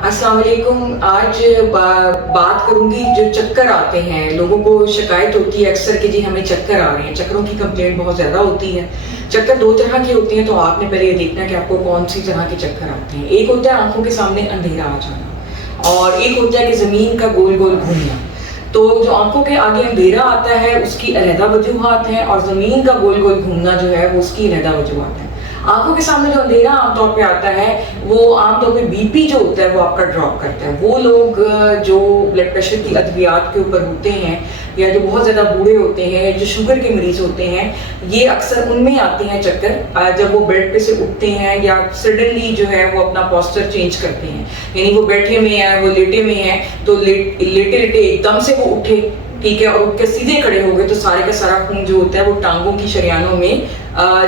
अस्सलाम वालेकुम। आज बात करूंगी जो चक्कर आते हैं, लोगों को शिकायत होती है अक्सर कि जी हमें चक्कर आ रहे हैं, चक्करों की कंप्लेंट बहुत ज़्यादा होती है। चक्कर दो तरह के होते हैं, तो आपने पहले ये देखना कि आपको कौन सी तरह के चक्कर आते हैं। एक होता है आंखों के सामने अंधेरा आ जाना, और एक होता है कि ज़मीन का गोल गोल घूमना। तो जो आंखों के आगे अंधेरा आता है उसकी अलहदा वजूहात हैं, और ज़मीन का गोल गोल घूमना जो है वो उसकी अलहदा वजूहात है। आंखों के सामने जो अंधेरा आमतौर पे आता है वो आमतौर पे बीपी जो होता है वो आपका ड्रॉप करता है। वो लोग जो ब्लड प्रेशर की अद्वियात के ऊपर होते हैं, या जो बहुत ज़्यादा बूढ़े होते हैं, जो शुगर के मरीज होते हैं, ये अक्सर उनमें आते हैं चक्कर जब वो बेड पे से उठते हैं या सडनली जो है वो अपना पोस्चर चेंज करते हैं। यानी वो बैठे में है, वो लेटे में है, तो लेटे लेटे एकदम से वो उठे, ठीक है, और उठ के सीधे खड़े हो गए तो सारे का सारा खून जो होता है वो टांगों की शरियानों में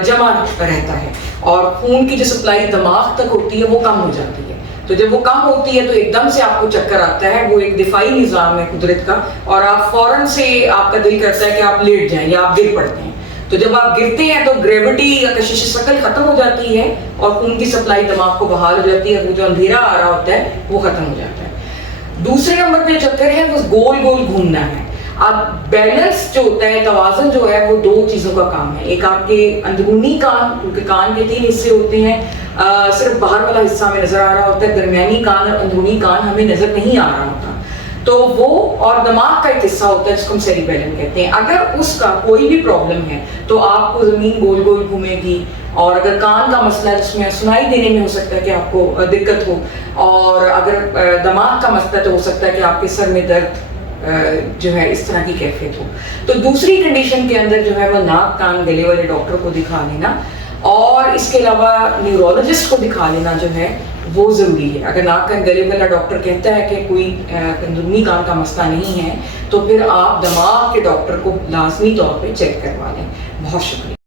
जमा रहता है, और खून की जो सप्लाई दिमाग तक होती है वो कम हो जाती है। तो जब वो कम होती है तो एकदम से आपको चक्कर आता है। वो एक दिफाई निज़ाम है कुदरत का, और आप फौरन से आपका दिल करता है कि आप लेट जाएं या आप गिर पड़ते हैं। तो जब आप गिरते हैं तो ग्रेविटी या कशिश शकल खत्म हो जाती है, और खून की सप्लाई दिमाग को बहाल हो जाती है। वो जो अंधेरा आ रहा होता है वो खत्म हो जाता है। दूसरे नंबर पे चक्कर है वो गोल गोल घूमना है। अब बैलेंस जो होता है, तवाज़ुन जो है, वो दो चीज़ों का काम है। एक आपके अंदरूनी कान, क्योंकि कान के 3 हिस्से होते हैं, सिर्फ बाहर वाला हिस्सा हमें नज़र आ रहा होता है, दरमियानी कान और अंदरूनी कान हमें नज़र नहीं आ रहा होता। तो वो और दिमाग का एक हिस्सा होता है जिसको हम सेरिबेलम कहते हैं। अगर उसका कोई भी प्रॉब्लम है तो आपको ज़मीन गोल गोल घूमेगी, और अगर कान का मसला है जिसमें सुनाई देने में हो सकता है कि आपको दिक्कत हो, और अगर दिमाग का मसला है तो हो सकता है कि आपके सर में दर्द जो है इस तरह की कैफियत हो। तो दूसरी कंडीशन के अंदर जो है वो नाक कान गले वाले डॉक्टर को दिखा लेना, और इसके अलावा न्यूरोलॉजिस्ट को दिखा लेना जो है वो ज़रूरी है। अगर नाक कान गले वाला डॉक्टर कहता है कि कोई अंदरूनी कान का मसला नहीं है, तो फिर आप दिमाग के डॉक्टर को लाजमी तौर पे चेक करवा लें। बहुत शुक्रिया।